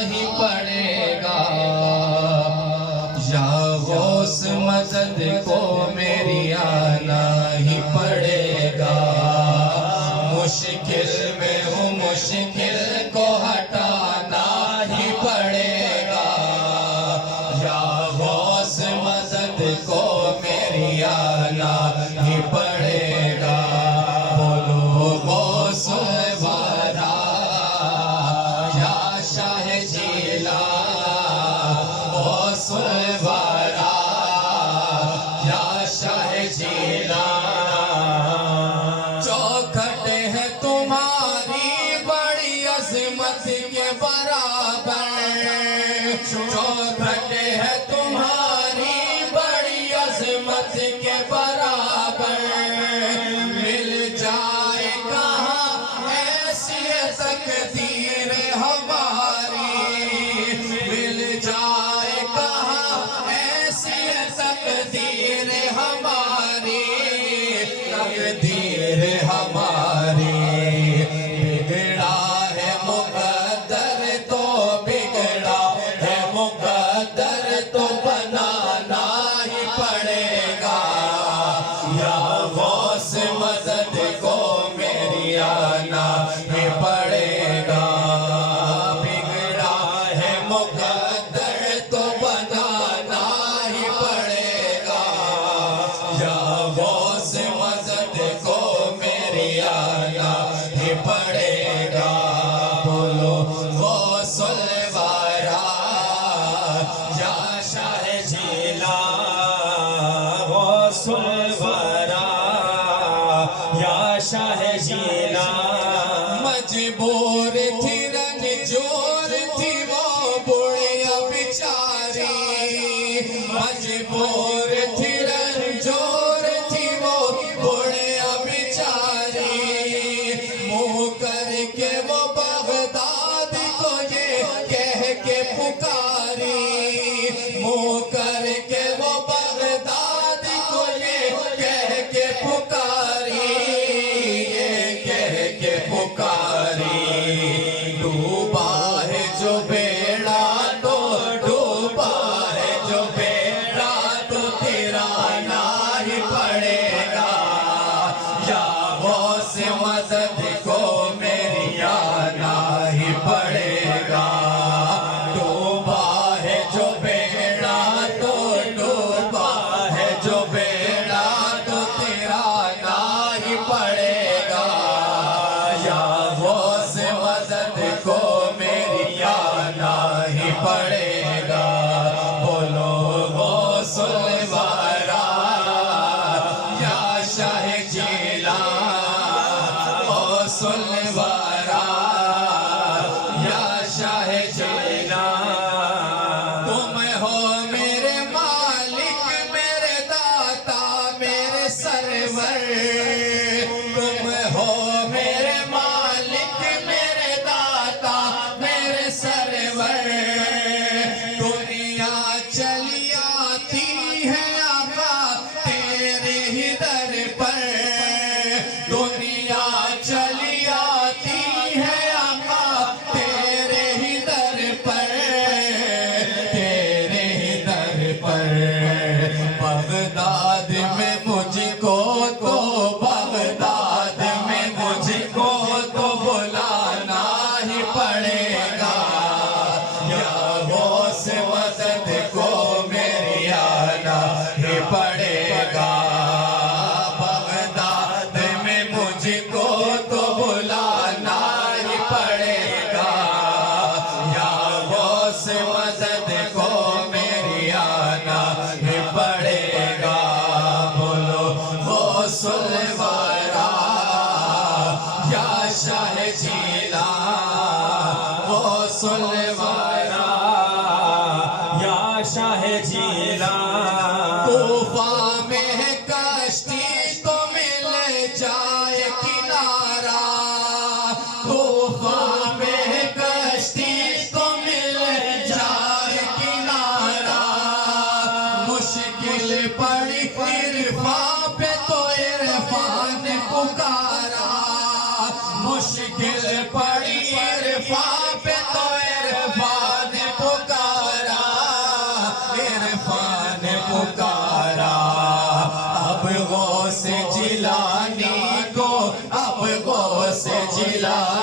ہی پڑے گا، یا غوث مدد کو میری آنا ہی پڑے گا، مشکل میں ہوں مشکل کو ہٹانا ہی پڑے گا، یا غوث مدد کو میری آنا ہی پڑے گا، بولو غوث الورا یا شاہ جیلا، غوث الورا یا شاہ جیلا، چوکھٹ ہے تمہاری بڑی عظمت کے برابر، چوکھٹ ہے تمہاری بڑی عظمت کے برابر، مل جائے کہاں ایسی تقدیر ہماری، مل جائے کہاں ایسی تقدیر ہماری، تقدیر ہماری، بگڑا ہے مقدر تو بگڑا ہے مقدر تو بنانا ہی پڑے گا، یا غوث مدد کو میری آنا ہی پڑے گا، بگڑا ہے مقدر تو بنانا ہی پڑے گا، یا غوث مدد کو میری آنا ہی پڑے گا، بولو غوث الورا یا شاہ جیلا، غوث الورا یا شاہ جیلا، مجبور تھی رنجور تھی وہ بڑھیا بیچاری، مجبور تھی رنجور تھی وہ بڑھیا بیچاری، منہ کر کے وہ بغداد کو یہ کہہ کے پکاری، منہ کر کے وہ بغداد کو یہ کہہ کے پکاری، یہ کہہ کے پکاری، ڈوبا ہے جو بیڑا تو ڈوبا ہے جو بیڑا تو تیرانا ہی پڑے گا، یا غوث مدد کو میری آنا ہی پڑے گا، ڈوبا ہے جو بیڑا تو ڈوبا ہے جو بیڑا تو تیرانا ہی پڑے گا، یا غوث مدد کو میری آنا ہی پڑے گا، بولو غوث الورا یا شاہ جیلا، غوث الورا یا شاہ جیلا، تم ہو میرے مالک میرے داتا میرے سرور، تم ہو میرے مالک میرے داتا میرے سرور، دنیا چلی آتی ہے آقا تیرے ہی در پر، دنیا چلی آتی ہے آقا تیرے ہی در پر، تیرے ہی در پر، بغداد میں مجھ کو تو بغداد میں مجھ کو تو بلانا ہی پڑے گا، یا غوث مدد کو میری آنا ہی پڑے گا، بغداد میں مجھ کو تو بلانا ہی پڑے گا، یا غوث مدد کو میری آنا ہی پڑے گا، بولو غوث الورا یا شاہ جیلا، غوث الورا یا شاہ جیلا، طوفان میں کشتی تو مل جائے کنارہ، طوفان میں کشتی تو مل جائے کنارہ، مشکل پڑی عرفان پہ تو عرفان پکارا، مشکل پڑی عرفان پہ تو عرفان حوصلہ